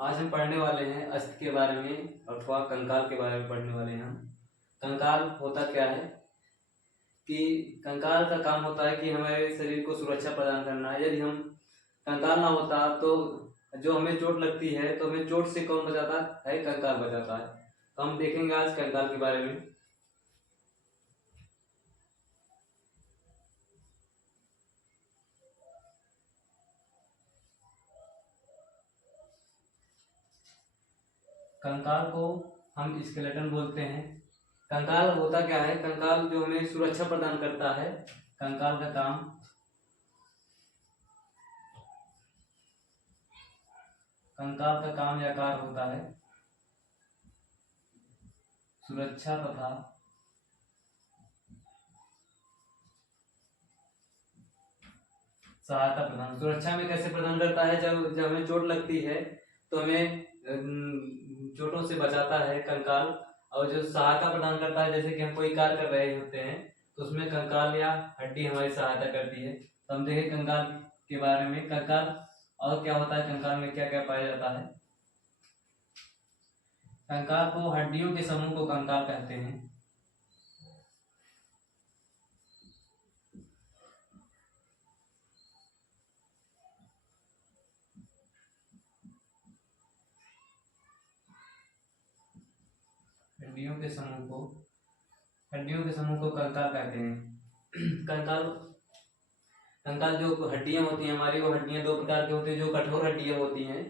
आज हम पढ़ने वाले हैं अस्थि के बारे में अथवा कंकाल के बारे में पढ़ने वाले हैं हम। कंकाल होता क्या है कि कंकाल का काम होता है कि हमारे शरीर को सुरक्षा प्रदान करना है। यदि हम कंकाल ना होता तो जो हमें चोट लगती है तो हमें चोट से कौन बचाता है? कंकाल बचाता है। तो हम देखेंगे आज कंकाल के बारे में। कंकाल को हम स्केलेटन बोलते हैं। कंकाल होता क्या है? कंकाल जो हमें सुरक्षा प्रदान करता है। कंकाल का काम या कार्य होता है सुरक्षा तथा सहायता प्रदान। सुरक्षा में कैसे प्रदान करता है? जब जब हमें चोट लगती है तो हमें चोटों से बचाता है कंकाल। और जो सहायता प्रदान करता है, जैसे कि हम कोई कार्य कर रहे होते हैं तो उसमें कंकाल या हड्डी हमारी सहायता करती है। तो हम देखें कंकाल के बारे में। कंकाल और क्या होता है? कंकाल में क्या क्या पाया जाता है? कंकाल को हड्डियों के समूह को कंकाल कहते हैं। हड्डियों के समूह को कंकाल कहते हैं। कंकाल जो हड्डियां होती हैं हमारी, वो हड्डियां दो प्रकार की होती हैं। जो कठोर हड्डियां होती हैं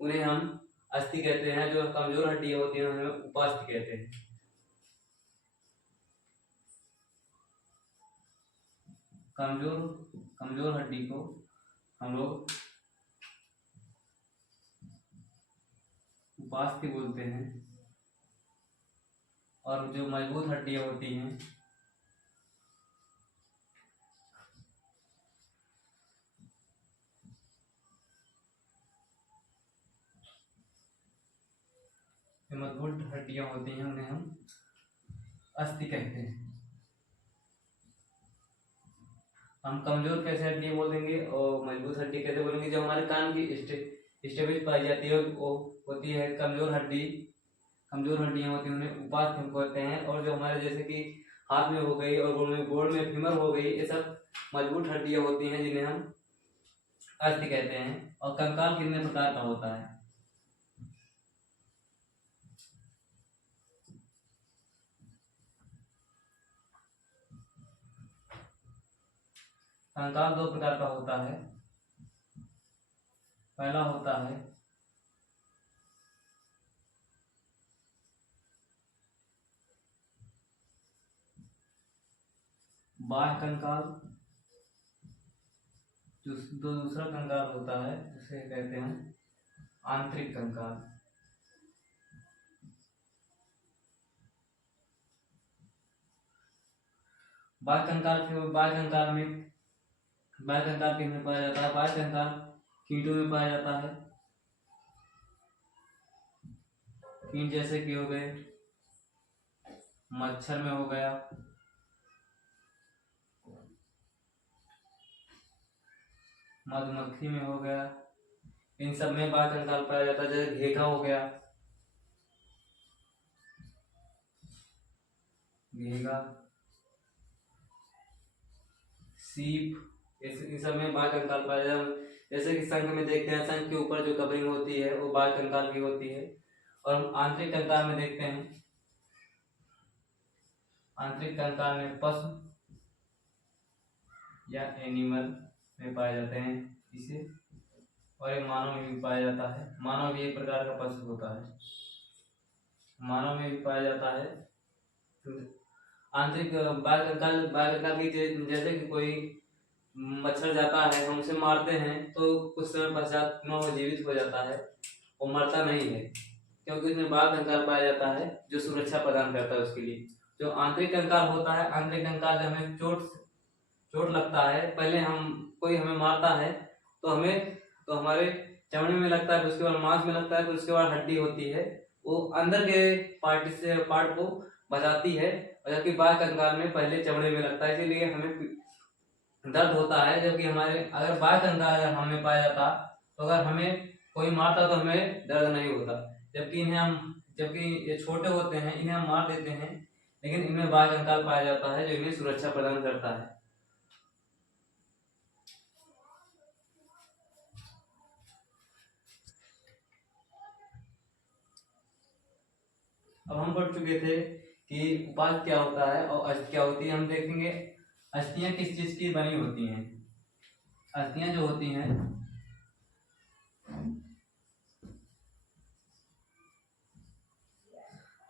उन्हें हम अस्थि कहते हैं। जो कमजोर हड्डियां होती हैं उन्हें उपास्थि कहते हैं। कमजोर हड्डी को हम लोग उपास्थि बोलते हैं, और जो मजबूत हड्डियां होती हैं उन्हें हम अस्थि कहते हैं। हम कमजोर कैसे हड्डी बोलेंगे और मजबूत हड्डी कैसे बोलेंगे? जो हमारे कान की स्टेबिलिटी पाई जाती है वो होती है कमजोर हड्डियां होती हैं उन्हें उपास्थि हम कहते हैं। और जो हमारे जैसे कि हाथ में हो गई और गोड़ में फीमर हो गई, ये सब मजबूत हड्डियां होती हैं जिन्हें हम अस्थि कहते हैं। और कंकाल कितने प्रकार का होता है? कंकाल दो प्रकार का होता है। पहला होता है बाह्य कंकाल। जो दूसरा कंकाल होता है जिसे कहते हैं आंतरिक कंकाल। बाह्य कंकाल किसमें पाया जाता है? बाह्य कंकाल कीटों में पाया जाता है। कीट जैसे कि हो गए, मच्छर में हो गया, मधुमक्खी में हो गया, इन सब में बाह्य कंकाल पाया जाता है। जैसे घेघा हो गया, सीप, इन सब में बाह्य कंकाल पाया जाता है। जैसे कि शंख में देखते हैं, शंख के ऊपर जो कवरिंग होती है वो बाह्य कंकाल की होती है। और हम आंतरिक कंकाल में देखते हैं, आंतरिक कंकाल में पशु या एनिमल में पाए जाते हैं इसे। और एक मानव में भी पाया जाता है। मानव भी एक प्रकार का पशु होता है, मानव में भी पाया जाता है। आंतरिक बाह्य कंकाल की जैसे कि कोई मच्छर जाता है, हम उसे मारते हैं तो कुछ समय पश्चात वो जीवित हो जाता है, वो मरता नहीं है, क्योंकि उसमें बाह्य कंकाल पाया जाता है जो सुरक्षा प्रदान करता है उसके लिए। जो आंतरिक कंकाल होता है, आंतरिक कंकाल जब हमें चोट लगता है, पहले कोई हमें मारता है तो हमारे चमड़े में लगता है, उसके बाद मांस में लगता है, फिर उसके बाद हड्डी होती है, वो अंदर के पार्ट को बचाती है। और जबकि बाह्य कंकाल में पहले चमड़े में लगता है, इसीलिए हमें दर्द होता है। जबकि अगर बाह्य कंकाल हमें पाया जाता तो अगर हमें कोई मारता तो हमें दर्द नहीं होता, जबकि ये छोटे होते हैं, इन्हें हम मार देते हैं, लेकिन इनमें बाह्य कंकाल पाया जाता है जो इन्हें सुरक्षा प्रदान करता है। अब हम पढ़ चुके थे कि उपाज क्या होता है और अस्थि क्या होती है। हम देखेंगे अस्थियां किस चीज की बनी होती हैं। अस्थियां जो होती हैं,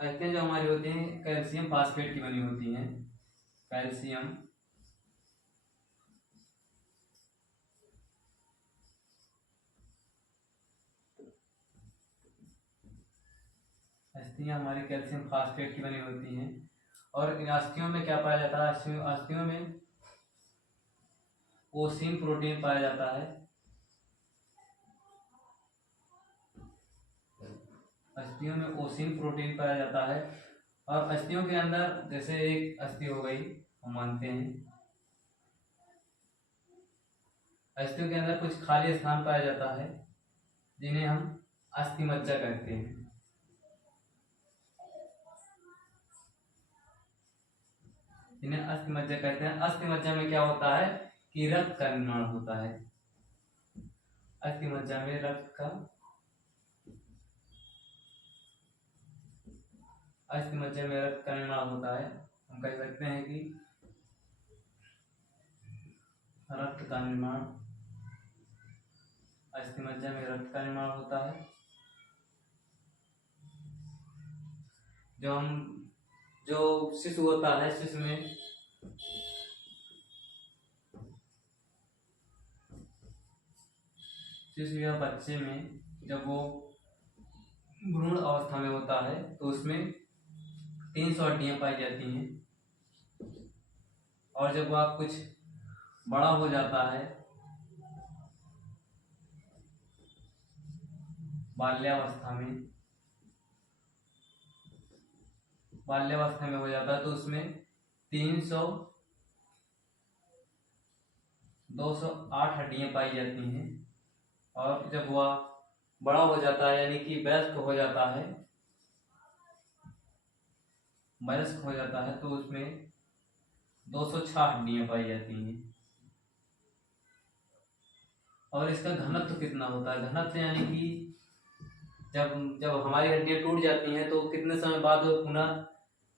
अस्थियां जो हमारी होती हैं कैल्शियम फास्फेट की बनी होती हैं। कैल्शियम अस्थियां हमारी कैल्शियम फास्फेट की बनी होती हैं। और इन अस्थियों में क्या पाया जाता है? अस्थियों में ओसिन प्रोटीन पाया जाता है। अस्थियों में ओसिन प्रोटीन पाया जाता है। और अस्थियों के अंदर जैसे एक अस्थि हो गई, हम मानते हैं अस्थियों के अंदर कुछ खाली स्थान पाया जाता है जिन्हें हम अस्थि मज्जा कहते हैं। जिन्हें अस्थि मज्जा कहते हैं। अस्थि मज्जा में क्या होता है कि रक्त का निर्माण होता है। अस्थि मज्जा में अस्थि मज्जा में रक्त का निर्माण होता है। हम कह सकते हैं कि रक्त का निर्माण, अस्थि मज्जा में रक्त का निर्माण होता है। जो शिशु होता है, शिशु में शिशु या बच्चे में जब वो भ्रूण अवस्था में होता है तो उसमें 300 हड्डियां पाई जाती हैं। और जब वह कुछ बड़ा हो जाता है, बाल्यावस्था में हो जाता है तो उसमें 208 हड्डियां पाई जाती हैं। और जब वह बड़ा हो जाता है यानी कि वयस्क हो जाता है तो उसमें 206 हड्डियां पाई जाती हैं। और इसका घनत्व कितना होता है? घनत्व यानी कि जब जब हमारी हड्डियां टूट जाती हैं तो कितने समय बाद वो पुनः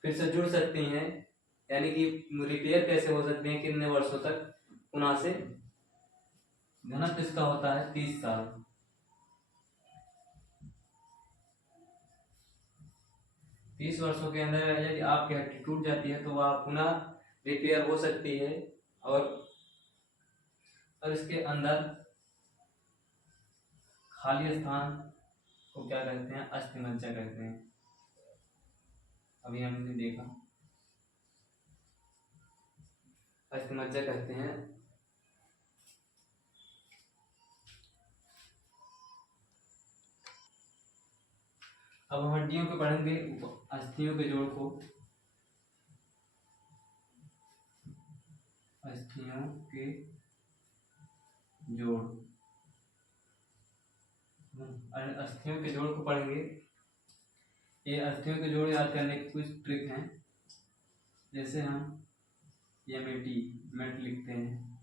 फिर से जुड़ सकती हैं, यानी कि रिपेयर कैसे हो सकती हैं, कितने वर्षों तक पुनः से। घनत्व इसका होता है 30 साल। 30 वर्षों के अंदर यदि आपकी हड्डी टूट जाती है तो वह पुनः रिपेयर हो सकती है। और इसके अंदर खाली स्थान को क्या कहते हैं? अस्थि मज्जा कहते हैं। अभी हमने देखा, अस्थि मज्जा कहते हैं। अब हम हड्डियों को पढ़ेंगे, अस्थियों के जोड़ को। अस्थियों के जोड़, अस्थियों के जोड़ को पढ़ेंगे। ये अस्थियों के जोड़ याद करने की कुछ ट्रिक हैं। जैसे हम मेट लिखते हैं।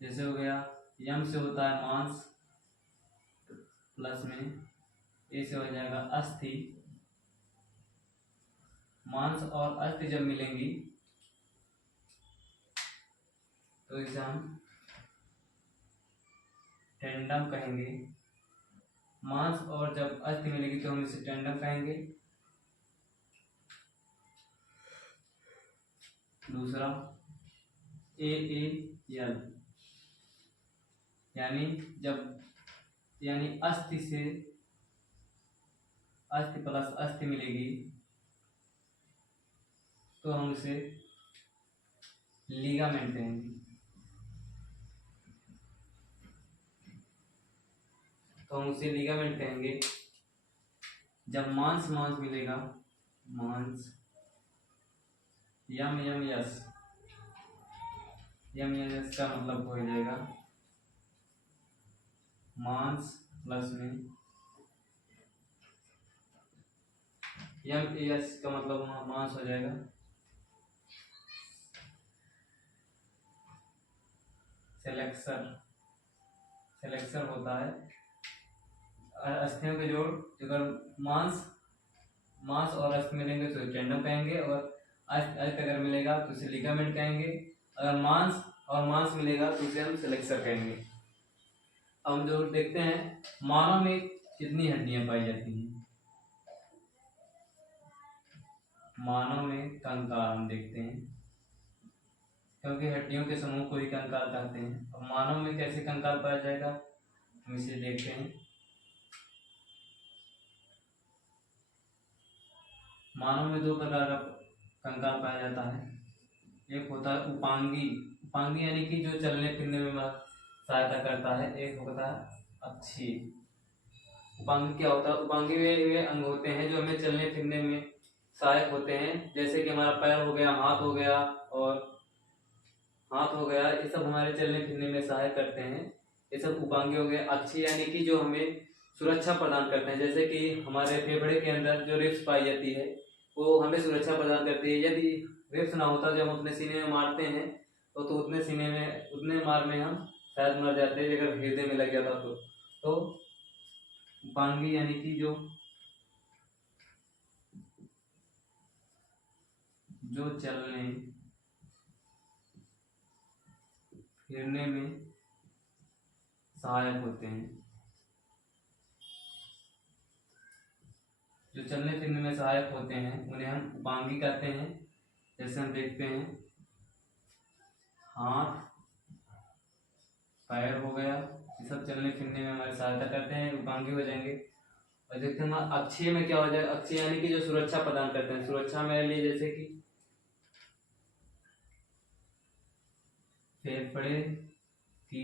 जैसे हो गया, यम से होता है मांस, प्लस में ए से हो जाएगा अस्थि। मांस और अस्थि जब मिलेंगी तो इसे हम टेंडम कहेंगे। मांस और जब अस्थि मिलेगी तो हम इसे टेंडम कहेंगे। दूसरा AAL, यानी अस्थि से अस्थि प्लस अस्थि मिलेगी तो हम इसे लिगामेंट कहेंगे। जब मांस मिलेगा, मांस यम यस का मतलब हो जाएगा मांस प्लस में एस का मतलब मास हो जाएगा सेलेक्सर होता है अस्थियों के जोड़। अगर मांस और अस्थि मिलेंगे तो टेंडम कहेंगे, और अस्थि अगर मिलेगा तो उसे लिगामेंट कहेंगे। अगर मांस मिलेगा तो उसे हम सेलेक्सर कहेंगे। अब हम जो देखते हैं मानव में कितनी हड्डियां पाई जाती हैं। मानव में कंकाल हम देखते हैं, क्योंकि हड्डियों के समूह को ही कंकाल कहते हैं। अब मानव में कैसे कंकाल पाया जाएगा हम इसे देखते हैं। मानव में दो प्रकार का कंकाल पाया जाता है। एक होता है उपांगी यानी कि जो चलने फिरने में सहायता करता है। एक होता है अक्षीय। उपांगी क्या होता है? उपांगी वे अंग होते हैं जो हमें चलने फिरने में सहायक होते हैं, जैसे कि हमारा पैर हो गया, हाथ हो गया, ये सब हमारे चलने फिरने में सहायक करते हैं। ये सब उपांगी हो गए। अक्षीय यानी कि जो हमें सुरक्षा प्रदान करते हैं, जैसे कि हमारे फेफड़े के अंदर जो रिब्स पाई जाती है वो हमें सुरक्षा प्रदान करती है। यदि रिब्स ना होता, जब हम अपने सीने में मारते हैं तो उतने मार में हम शायद मर जाते अगर हृदय में लग जाता तो उपांगी यानी कि जो चलने फिरने में सहायक होते हैं, जो चलने फिरने में सहायक होते हैं उन्हें हम उपांगी कहते हैं। जैसे हम देखते हैं हाथ, पैर हो गया, ये सब चलने फिरने में हमारी सहायता करते हैं, उपांगी हो जाएंगे। और देखते हैं अक्षीय में क्या हो जाएगा। अक्षीय यानी कि जो सुरक्षा प्रदान करते हैं। सुरक्षा मेरे लिए जैसे कि फेफड़े की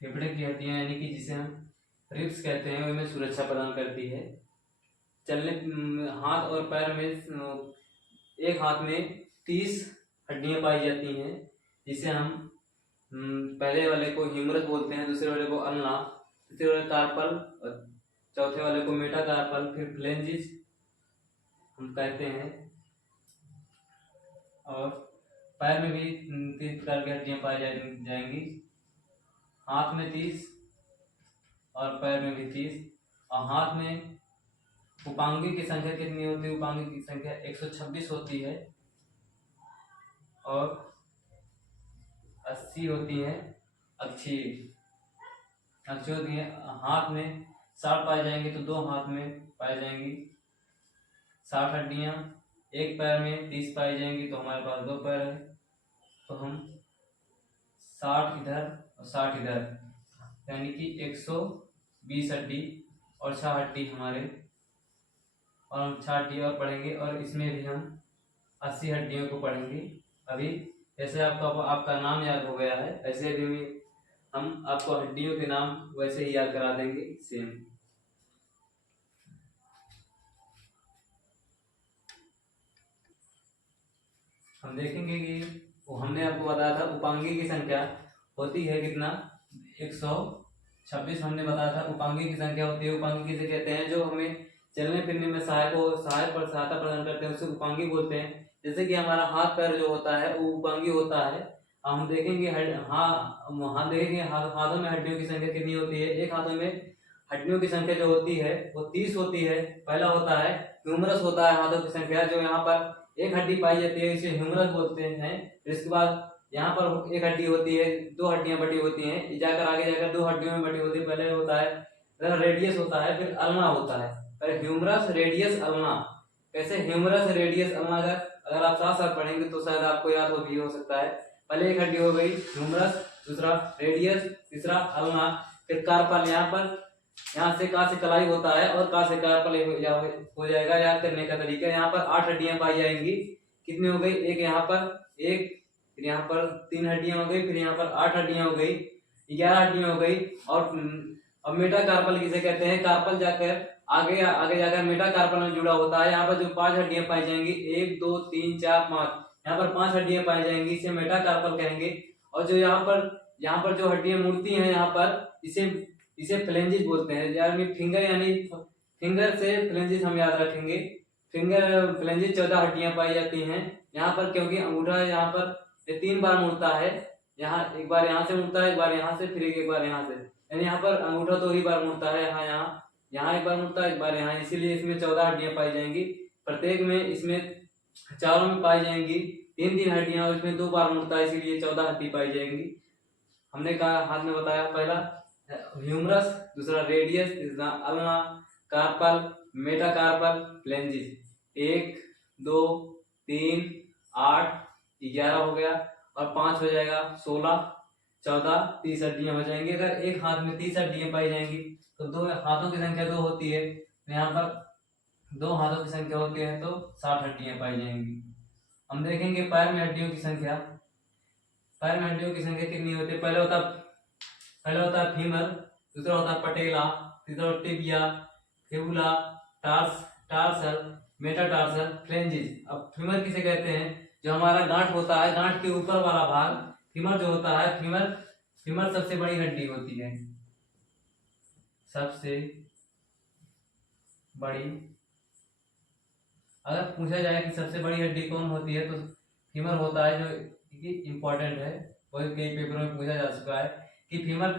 हड्डियां यानी कि जिसे हम रिब्स कहते हैं, उनमें सुरक्षा प्रदान करती है। चलने हाथ और पैर में एक हाथ में 30 हड्डियां पाई जाती हैं, जिसे हम पहले वाले को ह्यूमरस बोलते हैं, दूसरे वाले को अल्ना, तीसरे वाले कार्पल, चौथे वाले को मेटाकार्पल, फिर फ्लेंजिस हम कहते हैं। और पैर में भी 30 प्रकार की हड्डियां पाई जाएंगी। हाथ में 30 और पैर में भी 30। और हाथ में उपांगी की संख्या कितनी होती है? उपांगी की संख्या 126 होती है और 80 होती है अक्षीय होती है। हाथ में 60 पाए जाएंगे तो दो हाथ में पाई जाएंगी 60 हड्डियां। एक पैर में 30 पाई जाएंगी तो हमारे पास दो पैर है, तो हम 60 इधर और 60 इधर, यानी कि 120 हड्डी और 6 हड्डी हमारे, और हम 6 हड्डी और पढ़ेंगे। और इसमें भी हम 80 हड्डियों को पढ़ेंगे। अभी जैसे आपका नाम याद हो गया है, ऐसे भी हम आपको हड्डियों के नाम वैसे ही याद करा देंगे सेम। हम देखेंगे कि वो हमने आपको बताया था उपांगी की संख्या होती है कितना, 126 हमने बताया था उपांगी की संख्या होती है। उपांगी किसे कहते हैं? जो हमें चलने फिरने में सहायता प्रदान करते हैं, उसे उपांगी बोलते हैं। जैसे कि हमारा हाथ पैर जो होता है वो उपांगी होता है। हम देखेंगे हाथों में हड्डियों की संख्या कितनी होती है। एक हाथों में हड्डियों की संख्या जो होती है वो 30 होती है। पहला होता है ह्यूमरस होता है हाथों की संख्या, जो यहाँ पर एक हड्डी पाई जाती है, इसे ह्यूमरस बोलते हैं। इसके बाद यहाँ पर एक हड्डी होती है, दो हड्डियां बटी होती हैं, जाकर आगे जाकर दो हड्डियों में बटी होती है। पहले होता है रेडियस होता है, फिर अल्ना होता है। पहले ह्यूमरस, रेडियस, अल्ना। कैसे ह्यूमरस, रेडियस, अल्ना अगर आप साथ साथ पढ़ेंगे तो शायद आपको याद हो सकता है। पहले एक हड्डी हो गई ह्यूमरस, दूसरा रेडियस, तीसरा अल्ना, फिर कार्पल। यहाँ से का से कलाई होता है और का से कार्पल हो जाएगा। याद करने का तरीका, यहाँ पर 8 हड्डियां पाई जाएंगी। कितनी हो गई? एक यहाँ पर, एक फिर यहाँ पर 3 हड्डियां हो गई, फिर यहाँ पर 8 हड्डियां हो गई, 11 हड्डियां हो गई। और मेटाकार्पल किसे कहते हैं? कार्पल जाकर आगे जाकर मेटाकार्पल में जुड़ा होता है। यहाँ पर जो 5 हड्डियां पाई जाएंगी, 1 2 3 4 5, यहाँ पर 5 हड्डियां पाई जाएंगी, इसे मेटाकार्पल कहेंगे। और जो यहाँ पर यहाँ पर जो हड्डियां मुड़ती हैं यहाँ पर, इसे इसे फ्लेंजिस बोलते हैं। यानी फिंगर, यानी फिंगर से फ्लेंजिस हम याद रखेंगे। फिंगर फ्लेंजिस 14 हड्डियां पाई जाती हैं यहाँ पर, क्योंकि अंगूठा यहाँ पर ये 3 बार मुड़ता है। यहाँ एक बार यहाँ से मुड़ता है, एक बार यहाँ से, फिर एक बार यहाँ से, यानी यहाँ पर अंगूठा 2 ही बार मुड़ता है। यहाँ एक बार मुड़ता है, एक बार यहाँ, इसीलिए इसमें 14 हड्डियां पाई जाएंगी। प्रत्येक में, इसमें चारों में पाई जाएंगी 3-3 हड्डियां, और इसमें 2 बार मुड़ता है, इसीलिए 14 हड्डी पाई जाएंगी। हमने कहा हाथ में बताया, पहला ह्यूमरस, दूसरा रेडियस, तीसरा अल्ना, कार्पल, मेटाकार्पल, फ्लेंजिस। 1 2 3 8 11 हो गया, और 5 हो जाएगा 16 14 30 हड्डियां हो जाएंगी। अगर एक हाथ में 30 हड्डियां पाई जाएंगी तो 2 हाथों की संख्या 2 होती है, यहाँ पर 2 हाथों की संख्या होती है तो 60 हड्डियां पाई जाएंगी। हम देखेंगे पैर में हड्डियों की संख्या। पैर में हड्डियों की संख्या कितनी होती है? पहला होता है फीमर, दूसरा होता है पटेला, तीसरा टिबिया, फिबुला, टार्सल, मेटाटार्सल, फ्लेंजिस। अब फीमर किसे कहते हैं? जो हमारा गांठ होता है, गांठ के ऊपर वाला भाग, फीमर जो होता है, फीमर सबसे बड़ी हड्डी होती है, सबसे बड़ी। अगर पूछा जाए कि सबसे बड़ी हड्डी कौन होती है, तो फीमर होता है, जो कि इम्पोर्टेंट है, वो कई पेपरों में पूछा जा चुका है कि फीमर,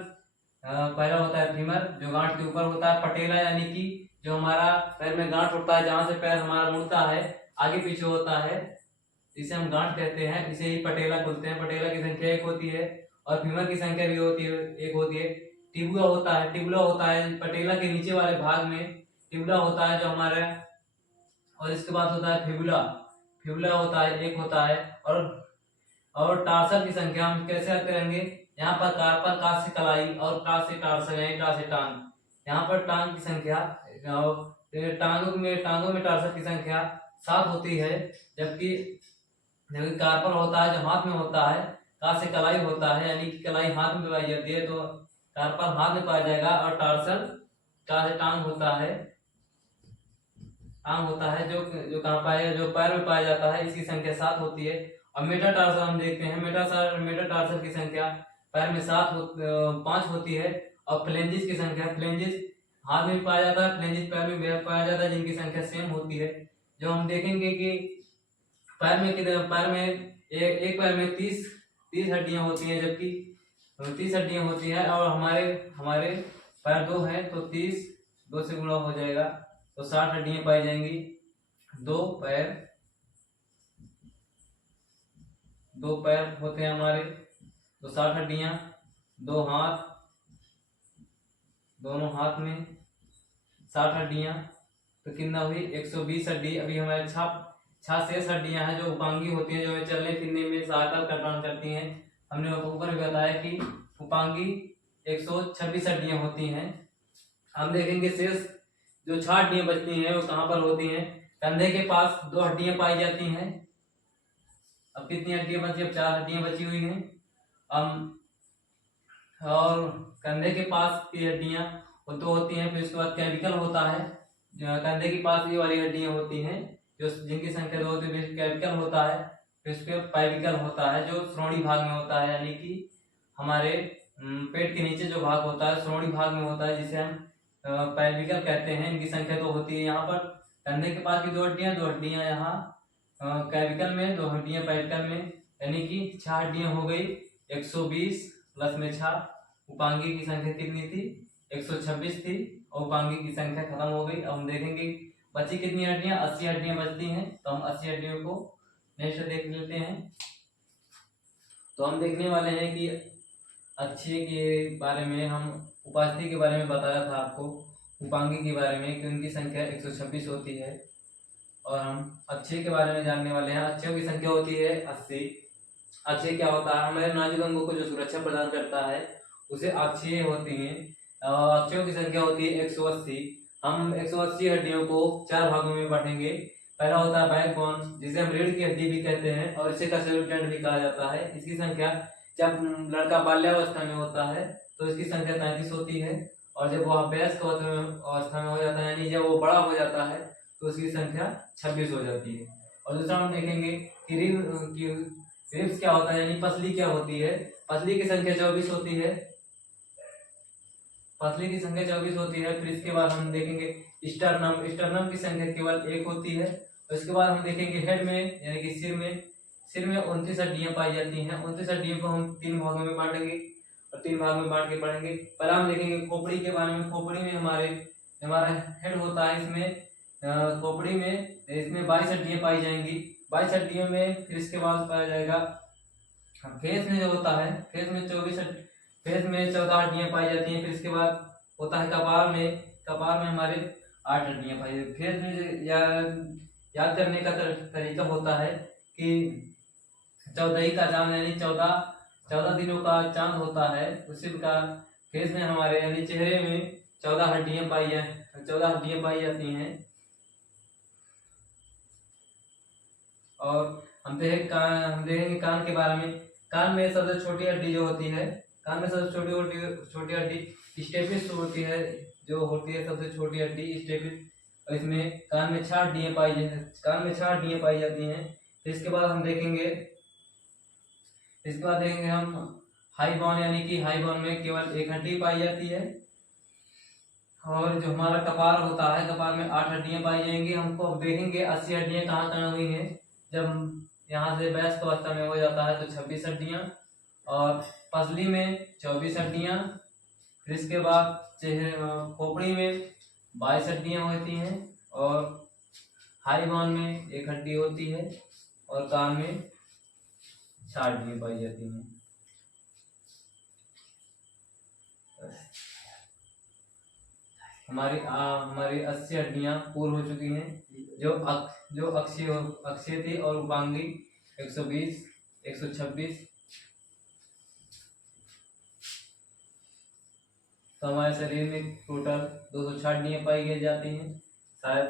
पहला होता है फीमर जो गांठ के ऊपर होता है। पटेला यानी कि जो हमारा पैर में गांठ होता है, जहां से पैर हमारा मुड़ता है, आगे पीछे होता है, इसे हम गांठ कहते हैं, इसे ही पटेला बोलते हैं। पटेला की संख्या 1 होती है, और फीमर की संख्या भी होती है, 1 होती है। टिबुला होता है पटेला के नीचे वाले भाग में, टिबुला होता है जो हमारा, और इसके बाद होता है फिबुला होता है, 1 होता है। और टार्सल की संख्या हम कैसे आते रहेंगे? यहाँ पर कार्पल, का से कलाई, और का से टार्सल, यानी का से टांग। यहाँ पर टांग की संख्या, टांगों में टार्सल की संख्या 7 होती है, जबकि कार्पल होता है जो हाथ में होता है, का से कलाई होता है, यानी कि कलाई हाथ में पाई जाती है, तो कार्पल हाथ में पाया जाएगा, और टार्सल का से टांग होता है, जो कहाँ पाया, जो पैर में पाया जाता है, इसकी संख्या 7 होती है। और मेटाटार्सल हम देखते हैं, मेटाटार्सल की संख्या पैर में 5 होती है। और फ्लेंजिस की संख्या, फ्लेंजिस हाथ में पाया जाता है, फ्लेंजिस पैर में भी पाया जाता है, जिनकी संख्या सेम होती है। जो हम देखेंगे कि पैर में एक पैर में 30 हड्डियां होती हैं, जबकि 30 हड्डियां होती है, और हमारे पैर 2 हैं, तो 30 2 से गुणा हो जाएगा, तो 60 हड्डियां पाई जाएंगी। 2 पैर होते हैं हमारे, तो 60 हड्डियां। 2 हाथ, दोनों हाथ में 60 हड्डियां, तो कितना हुई? 120 हड्डी। अभी हमारे 6 शेष हड्डियां हैं जो उपांगी होती हैं, जो हमें चलने फिरने में सहायता प्रदान करती हैं। हमने ऊपर भी बताया कि उपांगी 126 हड्डियां होती हैं। हम देखेंगे शेष जो 6 हड्डियां बचती हैं, वो कहाँ पर होती हैं? कंधे के पास 2 हड्डियां पाई जाती हैं। अब कितनी हड्डियां बची? अब 4 हड्डियां बची हुई हैं। और कंधे के पास की हड्डियां वो 2 होती हैं। फिर उसके बाद कैविकल होता है, कंधे के पास ये वाली हड्डियां होती हैं, जो जिनकी संख्या 2 होती है। कैविकल होता है, फिर उसके पैविकल होता है, जो श्रोणि भाग में होता है, यानी कि हमारे पेट के नीचे जो भाग होता है, श्रोणि भाग में होता है, जिसे हम पैल्विकल कहते हैं। इनकी संख्या 2 होती है। यहाँ पर कंधे के पास की 2 हड्डियां यहाँ कैविकल में, 2 हड्डियां पैल्विकल में, यानी कि 6 हड्डियां हो गई। 120 प्लस में 6, उपांगी की संख्या कितनी थी? 126 थी, और उपांगी की संख्या खत्म हो गई। अब हम देखेंगे बची कितनी हड्डियां? 80 हड्डियां बचती हैं, तो हम 80 हड्डियों को नेक्स्ट देख लेते हैं। तो हम देखने वाले हैं कि अच्छे के बारे में, हम उपास्थि के बारे में बताया था आपको, उपांगी के बारे में कि उनकी संख्या 126 होती है। और हम अच्छे के बारे में जानने वाले हैं। अच्छों की संख्या होती है 80। अच्छे क्या होता है? हमारे नाजुक अंगों को जो सुरक्षा प्रदान करता है, उसे अक्षीय होती हैं। अक्षयों की संख्या होती है 180। हम 180 हड्डियों को 4 भागों में बांटेंगे। पहला होता है बैकबोन, जिसे हम रीढ़ की हड्डी भी कहते हैं, और इसे कंसोलिडेंट भी कहा जाता है। इसकी संख्या, जब लड़का बाल्यावस्था में होता है तो इसकी संख्या 33 होती है, और जब वह वयस्क अवस्था में हो जाता है, यानी जब वो बड़ा हो जाता है, तो उसकी संख्या 26 हो जाती है। और दूसरा हम देखेंगे कि रिब्स क्या होता है, यानी पसली क्या होती है, पसली की संख्या 24 होती है, पसली की संख्या 24 होती है। फिर इसके बाद हम देखेंगे स्टर्नम, स्टर्नम की संख्या केवल 1 होती है। और इसके बाद हम देखेंगे हेड में यानी कि सिर में, सिर में 29 हड्डियां पाई जाती हैं। 29 हड्डियों को हम 3 भागों में बांटेंगे और 3 भाग में बांट के पढ़ेंगे। पहले हम देखेंगे खोपड़ी के बारे में। खोपड़ी में हमारा हेड होता है। इसमें खोपड़ी में इसमें 22 हड्डियां पाई जाएंगी। 22 हड्डियों में फिर इसके बाद पाया जाएगा फेस में जो होता है, फेस में 14 हड्डियां पाई जाती हैं। फिर इसके बाद होता है कपार में, कपार में हमारे 8 हड्डियां पाई जाती हैं। फेस में याद करने का तरीका होता है कि 14 का चांद यानी 14 दिनों का चांद होता है, उसी का फेस में हमारे यानी चेहरे में 14 हड्डियां 14 हड्डियां पाई जाती हैं। और हम देखेंगे कान के बारे में। कान में सबसे छोटी हड्डी जो होती है, कान में सबसे छोटी हड्डी स्टेपिस होती है, जो होती है सबसे छोटी हड्डी स्टेपिस। और इसमें कान में 6 हड्डियां पाई जाती हैं। फिर इसके बाद देखेंगे हम हाई बोन, यानी कि हाई बोन में केवल 1 हड्डी पाई जाती है। और जो हमारा कपार होता है, कपार में 8 हड्डियां पाई जाएंगी। हमको अब देखेंगे 80 हड्डियां कहाँ कहाँ हुई हैं। जब यहाँ से वयस्क अवस्था में हो जाता है तो 26 हड्डियां, और पसली में 24 हड्डियां। फिर इसके बाद खोपड़ी में 22 हड्डियां होती हैं, और हाई बोन में 1 हड्डी होती है, और कान में 6 हड्डियां पाई जाती हैं। हमारी 80 हड्डियां पूर्ण हो चुकी हैं। जो अक्षीय थी और उपांगी 120, 126। तो हमारे शरीर में टोटल 206 हड्डियां पाई गई जाती हैं। शायद